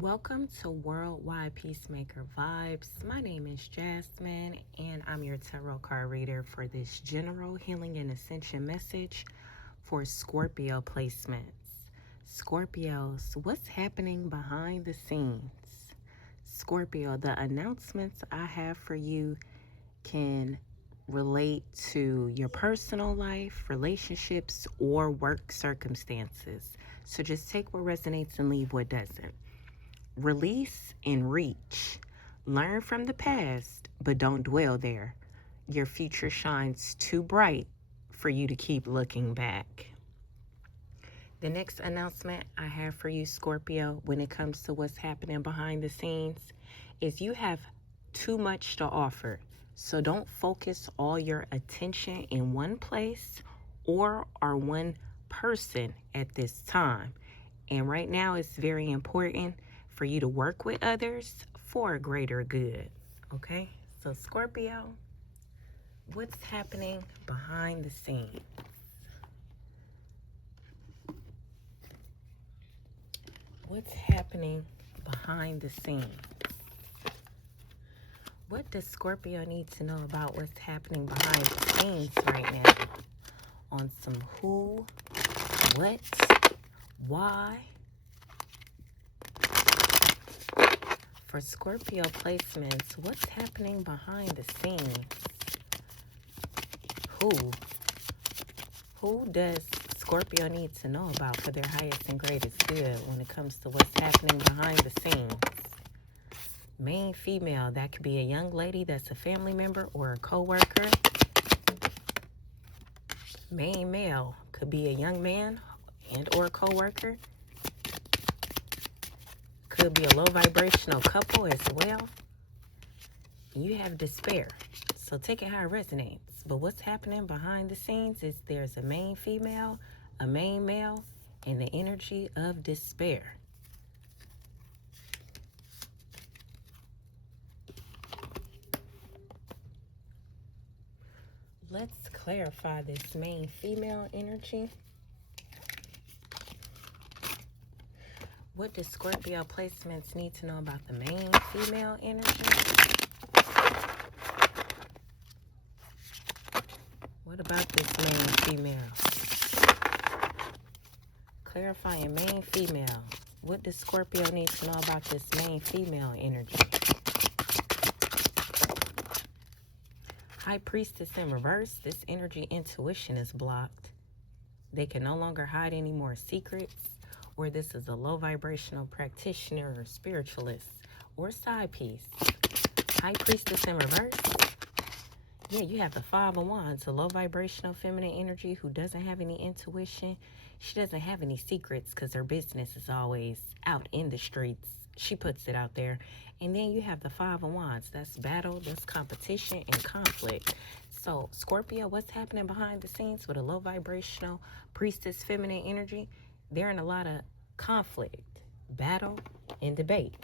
Welcome to Worldwide Peacemaker Vibes. My name is Jasmine, and I'm your tarot card reader for this general healing and ascension message for Scorpio placements. Scorpios, what's happening behind the scenes? Scorpio, the announcements I have for you can relate to your personal life, relationships, or work circumstances. So just take what resonates and leave what doesn't. Release and reach. Learn from the past, but don't dwell there. Your future shines too bright for you to keep looking back. The next announcement I have for you, Scorpio, when it comes to what's happening behind the scenes, is you have too much to offer. So don't focus all your attention in one place or one person at this time. And right now, it's very important for you to work with others for a greater good. Okay? So, Scorpio, what's happening behind the scenes? What's happening behind the scenes? What does Scorpio need to know about what's happening behind the scenes right now? On some who, what, why? For Scorpio placements, what's happening behind the scenes? Who does Scorpio need to know about for their highest and greatest good when it comes to what's happening behind the scenes? Main female, that could be a young lady that's a family member or a co-worker. Main male could be a young man and or a co-worker. Could be a low vibrational couple as well. You have despair, so take it how it resonates. But what's happening behind the scenes is there's a main female, a main male, and the energy of despair. Let's clarify this main female energy. What does Scorpio placements need to know about the main female energy? What about this main female? Clarifying main female. What does Scorpio need to know about this main female energy? High Priestess in reverse. This energy intuition is blocked. They can no longer hide any more secrets. Or this is a low vibrational practitioner or spiritualist or side piece. High Priestess in reverse. Yeah, you have the Five of Wands, a low vibrational feminine energy who doesn't have any intuition. She doesn't have any secrets because her business is always out in the streets. She puts it out there. And then you have the Five of Wands. That's battle, that's competition, and conflict. So, Scorpio, what's happening behind the scenes with a low vibrational priestess feminine energy? They're in a lot of conflict, battle, and debate.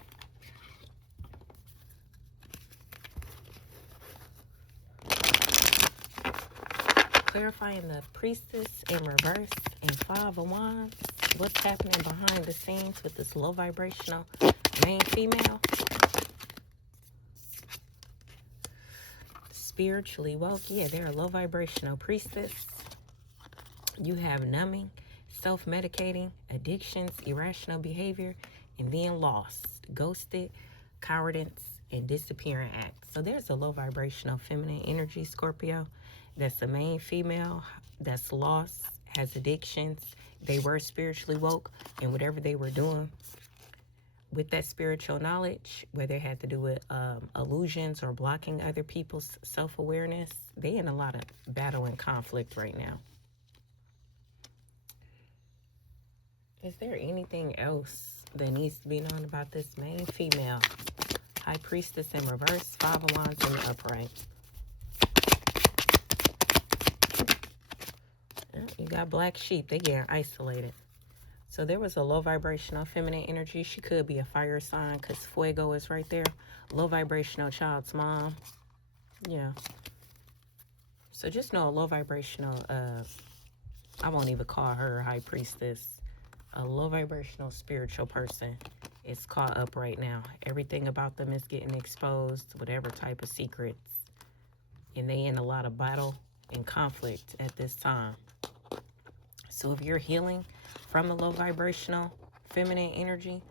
Clarifying the priestess in reverse and Five of Wands. What's happening behind the scenes with this low vibrational main female? Spiritually woke. Yeah, they're a low vibrational priestess. You have numbing, self-medicating, addictions, irrational behavior, and then lost, ghosted, cowardice, and disappearing acts. So there's a low vibrational feminine energy, Scorpio. That's a main female that's lost, has addictions. They were spiritually woke, and whatever they were doing with that spiritual knowledge, whether it had to do with illusions or blocking other people's self-awareness, they in a lot of battle and conflict right now. Is there anything else that needs to be known about this main female? High Priestess in reverse, Five of Wands in the upright. You got Black Sheep. They getting isolated. So there was a low vibrational feminine energy. She could be a fire sign because Fuego is right there. Low vibrational child's mom. Yeah. So just know a low vibrational, I won't even call her High Priestess. A low vibrational spiritual person is caught up right now. Everything about them is getting exposed, whatever type of secrets. And they in a lot of battle and conflict at this time. So if you're healing from a low vibrational feminine energy,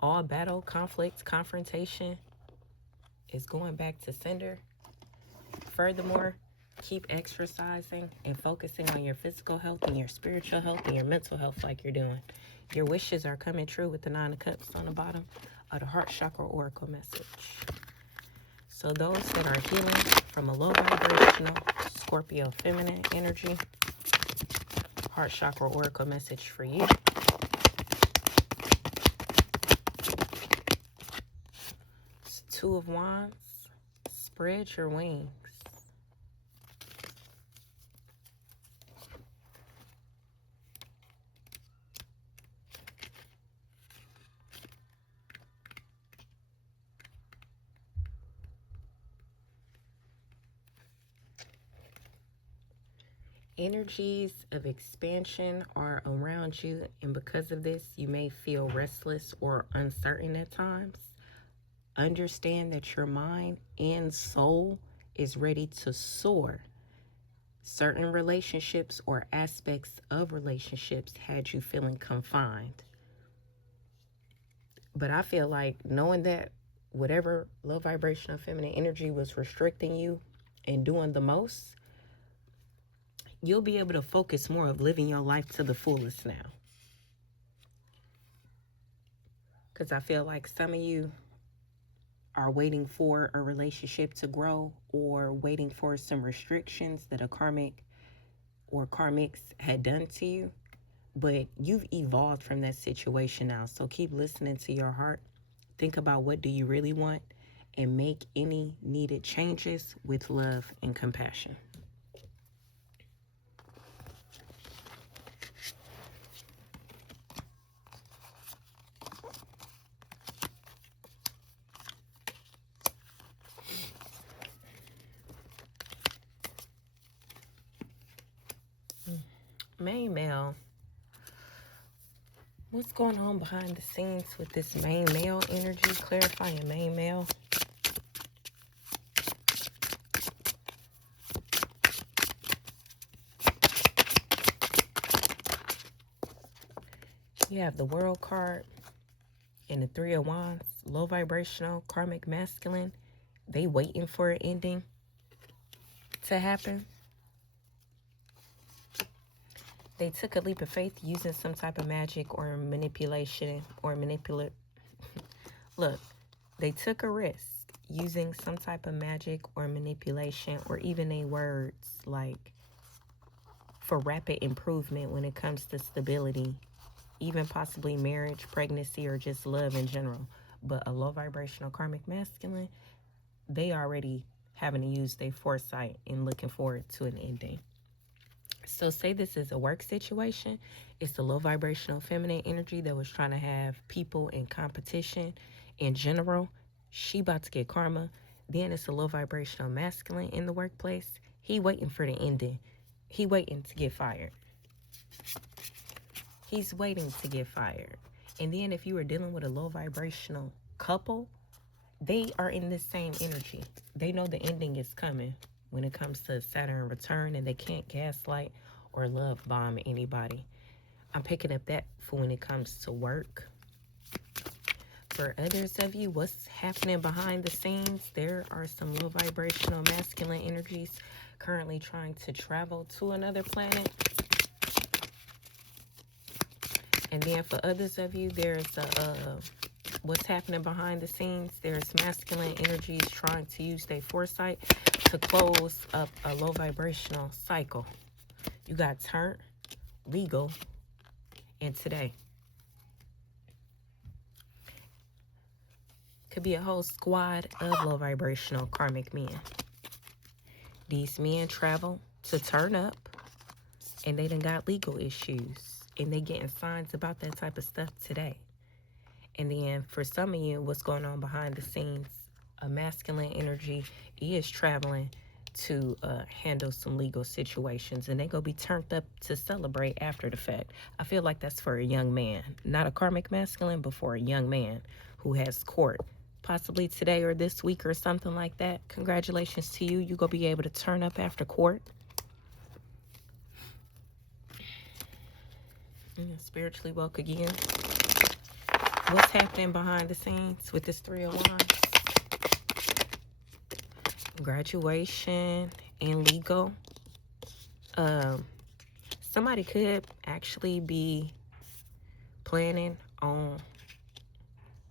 all battle, conflict, confrontation is going back to sender. Furthermore, keep exercising and focusing on your physical health and your spiritual health and your mental health like you're doing. Your wishes are coming true with the 9 of Cups on the bottom of the heart chakra oracle message. So those that are healing from a low vibrational Scorpio feminine energy, heart chakra oracle message for you. It's 2 of Wands. Spread your wings. Energies of expansion are around you, and because of this, you may feel restless or uncertain at times. Understand that your mind and soul is ready to soar. Certain relationships or aspects of relationships had you feeling confined. But I feel like knowing that whatever low vibrational feminine energy was restricting you and doing the most, you'll be able to focus more of living your life to the fullest now. Because I feel like some of you are waiting for a relationship to grow or waiting for some restrictions that a karmic or karmics had done to you. But you've evolved from that situation now. So keep listening to your heart. Think about what do you really want and make any needed changes with love and compassion. Main male. What's going on behind the scenes with this main male energy? Clarifying main male. You have the World card and the 3 of Wands. Low vibrational, karmic masculine. They waiting for an ending to happen. They took a leap of faith using some type of magic or manipulation or Look, they took a risk using some type of magic or manipulation or even a words like for rapid improvement when it comes to stability, even possibly marriage, pregnancy, or just love in general. But a low vibrational karmic masculine, they already having to use their foresight and looking forward to an ending. So say this is a work situation. It's the low vibrational feminine energy that was trying to have people in competition in general. She about to get karma. Then it's a low vibrational masculine in the workplace. He waiting for the ending. He waiting to get fired. He's waiting to get fired. And then if you are dealing with a low vibrational couple, they are in this same energy. They know the ending is coming when it comes to Saturn return, and they can't gaslight or love bomb anybody. I'm picking up that for when it comes to work. For others of you, what's happening behind the scenes? There are some low vibrational masculine energies currently trying to travel to another planet. And then for others of you, there's what's happening behind the scenes. There's masculine energies trying to use their foresight to close up a low vibrational cycle. You got turn, legal, and today. Could be a whole squad of low vibrational karmic men. These men travel to turn up, and they done got legal issues, and they getting signs about that type of stuff today. And then for some of you, what's going on behind the scenes, a masculine energy is traveling to handle some legal situations, and they gonna be turned up to celebrate after the fact. I feel like that's for a young man, not a karmic masculine, but for a young man who has court, possibly today or this week or something like that. Congratulations to you. You gonna be able to turn up after court. Spiritually woke again. What's happening behind the scenes with this 3 of Wands? Graduation and legal. Somebody could actually be planning on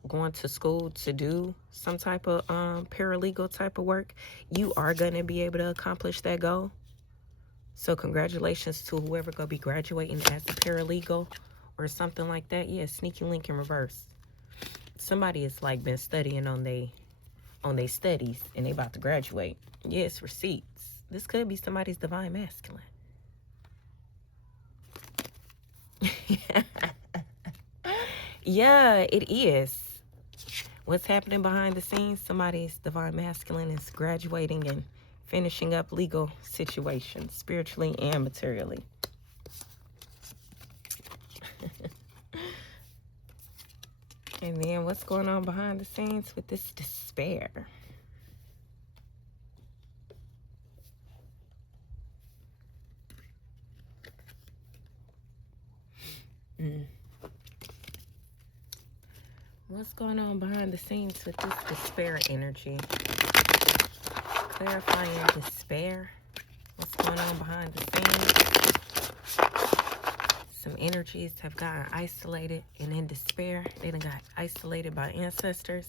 going to school to do some type of paralegal type of work. You are going to be able to accomplish that goal. So congratulations to whoever going to be graduating as a paralegal or something like that. Yeah, sneaky link in reverse. Somebody has like been studying on they studies and they about to graduate. Yes, receipts. This could be somebody's divine masculine. Yeah, it is. What's happening behind the scenes? Somebody's divine masculine is graduating and finishing up legal situations, spiritually and materially. And then what's going on behind the scenes with this despair? What's going on behind the scenes with this despair energy? Clarifying despair. What's going on behind the scenes? Some energies have gotten isolated and in despair. They done got isolated by ancestors.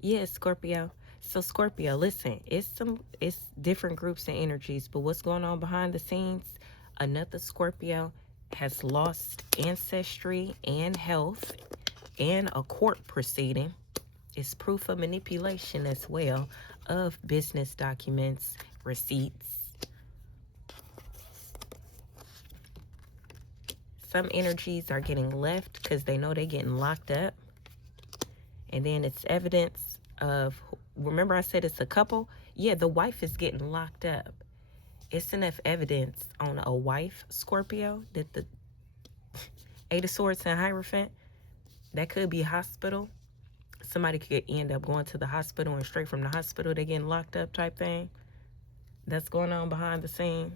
Yeah, Scorpio. So Scorpio, listen, it's different groups and energies, but what's going on behind the scenes? Another Scorpio has lost ancestry and health and a court proceeding. It's proof of manipulation as well of business documents, receipts. Some energies are getting left because they know they're getting locked up. And then it's evidence of, remember I said it's a couple? Yeah, the wife is getting locked up. It's enough evidence on a wife, Scorpio, that the 8 of Swords and Hierophant, that could be hospital. Somebody could end up going to the hospital and straight from the hospital they're getting locked up type thing. That's going on behind the scenes.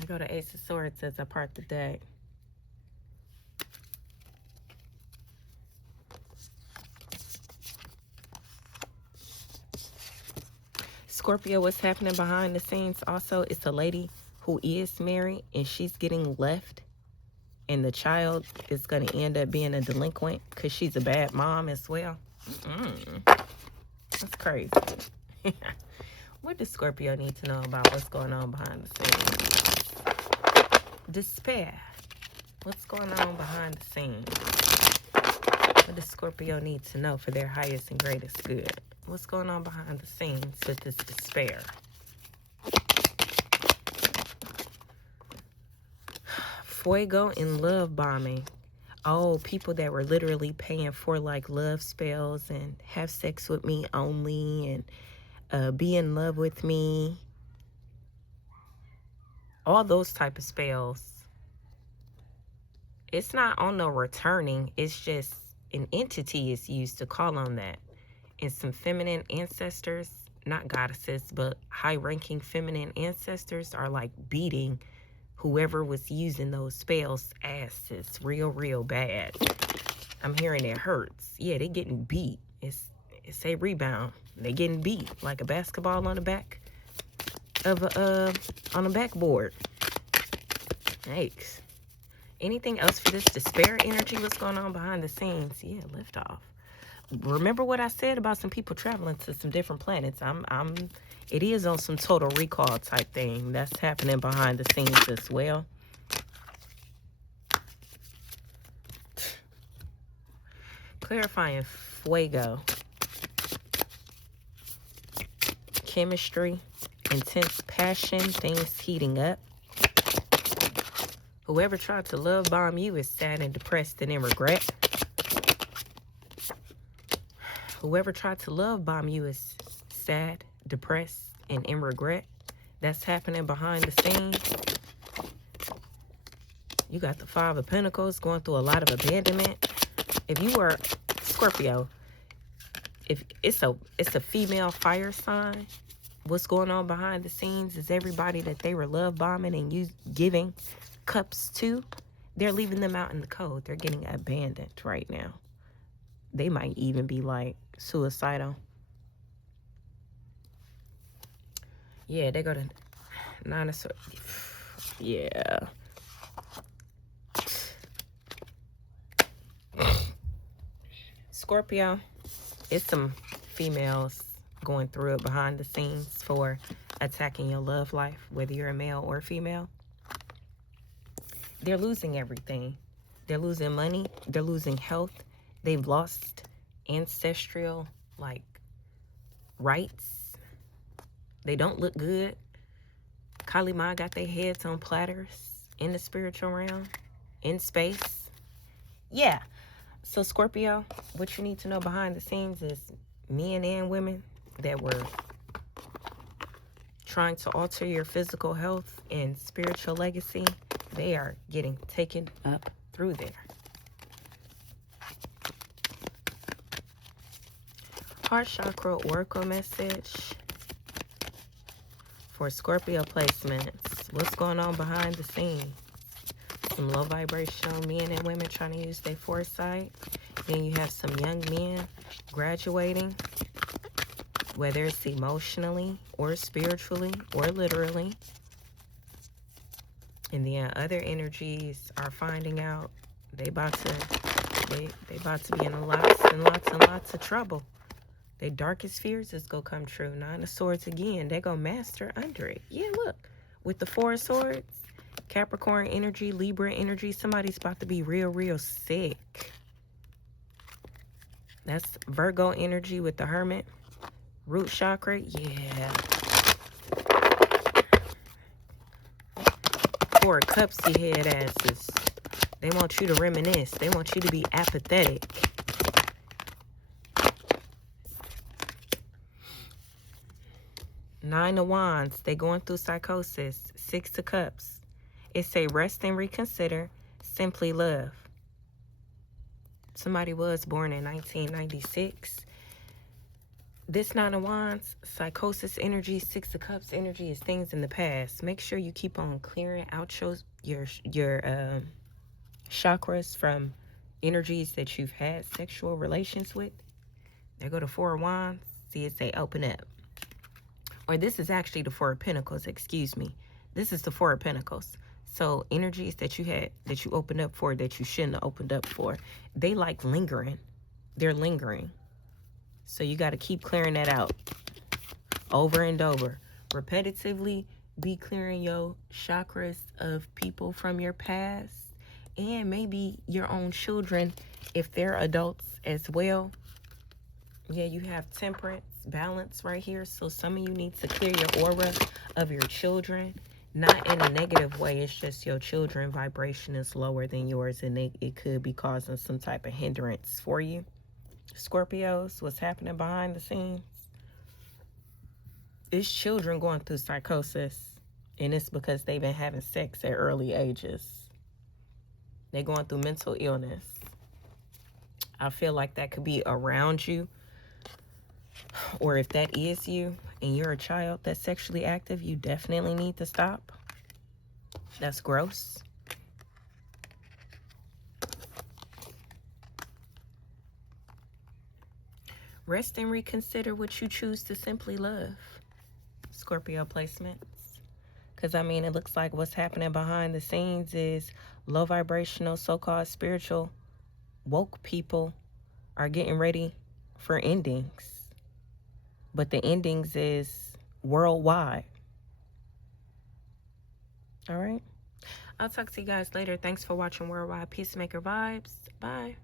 I go to Ace of Swords as I part the deck. Scorpio, what's happening behind the scenes also, it's a lady who is married and she's getting left. And the child is going to end up being a delinquent because she's a bad mom as well. That's crazy. What does Scorpio need to know about what's going on behind the scenes? Despair. What's going on behind the scenes? What does Scorpio need to know for their highest and greatest good? What's going on behind the scenes with this despair? Fuego and love bombing. Oh, people that were literally paying for like love spells and have sex with me only and be in love with me. All those type of spells. It's not on no returning. It's just an entity is used to call on that. And some feminine ancestors, not goddesses, but high-ranking feminine ancestors are like beating whoever was using those spells asses real bad. I'm hearing it hurts. Yeah, they getting beat. It's a rebound. They getting beat like a basketball on the back of on a backboard. Yikes. Anything else for this despair energy? What's going on behind the scenes? Yeah, lift off. Remember what I said about some people traveling to some different planets? It is on some total recall type thing. That's happening behind the scenes as well. Clarifying fuego. Chemistry. Intense passion. Things heating up. Whoever tried to love bomb you is sad and depressed and in regret. Whoever tried to love bomb you is sad, depressed and in regret. That's happening behind the scenes. You got the Five of Pentacles going through a lot of abandonment. If you were Scorpio, if it's a female fire sign, what's going on behind the scenes is everybody that they were love bombing and you giving cups to, they're leaving them out in the cold. They're getting abandoned right now. They might even be like suicidal. Yeah, they go to Nine of Swords. Yeah. Scorpio, it's some females going through it behind the scenes for attacking your love life, whether you're a male or female. They're losing everything. They're losing money. They're losing health. They've lost ancestral, like, rights. They don't look good. Kali Ma got their heads on platters in the spiritual realm, in space. Yeah. So, Scorpio, what you need to know behind the scenes is men and women that were trying to alter your physical health and spiritual legacy, they are getting taken up through there. Heart chakra oracle message for Scorpio placements. What's going on behind the scenes? Some low vibrational men and women trying to use their foresight. Then you have some young men graduating, whether it's emotionally or spiritually or literally. And then other energies are finding out they about to be in lots and lots and lots of trouble. Their darkest fears is gonna come true. Nine of Swords again. They gonna master under it. Yeah, look. With the Four of Swords, Capricorn energy, Libra energy, somebody's about to be real, real sick. That's Virgo energy with the Hermit. Root chakra, yeah. Four of Cups, you head asses. They want you to reminisce. They want you to be apathetic. Nine of Wands, they going through psychosis. Six of Cups. It say rest and reconsider. Simply love. Somebody was born in 1996. This Nine of Wands, psychosis energy, Six of Cups energy is things in the past. Make sure you keep on clearing out your chakras from energies that you've had sexual relations with. There go the Four of Wands. See it say open up. Or this is actually the Four of Pentacles, excuse me. This is the Four of Pentacles. So energies that you had, that you opened up for, that you shouldn't have opened up for, they like lingering. They're lingering. So you got to keep clearing that out over and over. Repetitively be clearing your chakras of people from your past and maybe your own children if they're adults as well. Yeah, you have temperance, balance right here. So some of you need to clear your aura of your children. Not in a negative way. It's just your children vibration is lower than yours and it could be causing some type of hindrance for you. Scorpios, what's happening behind the scenes? It's children going through psychosis. And it's because they've been having sex at early ages. They're going through mental illness. I feel like that could be around you. Or if that is you and you're a child that's sexually active, you definitely need to stop. That's gross. Rest and reconsider what you choose to simply love. Scorpio placements. Because, I mean, it looks like what's happening behind the scenes is low vibrational, so-called spiritual, woke people are getting ready for endings. But the endings is worldwide. All right. I'll talk to you guys later. Thanks for watching Worldwide Peacemaker Vibes. Bye.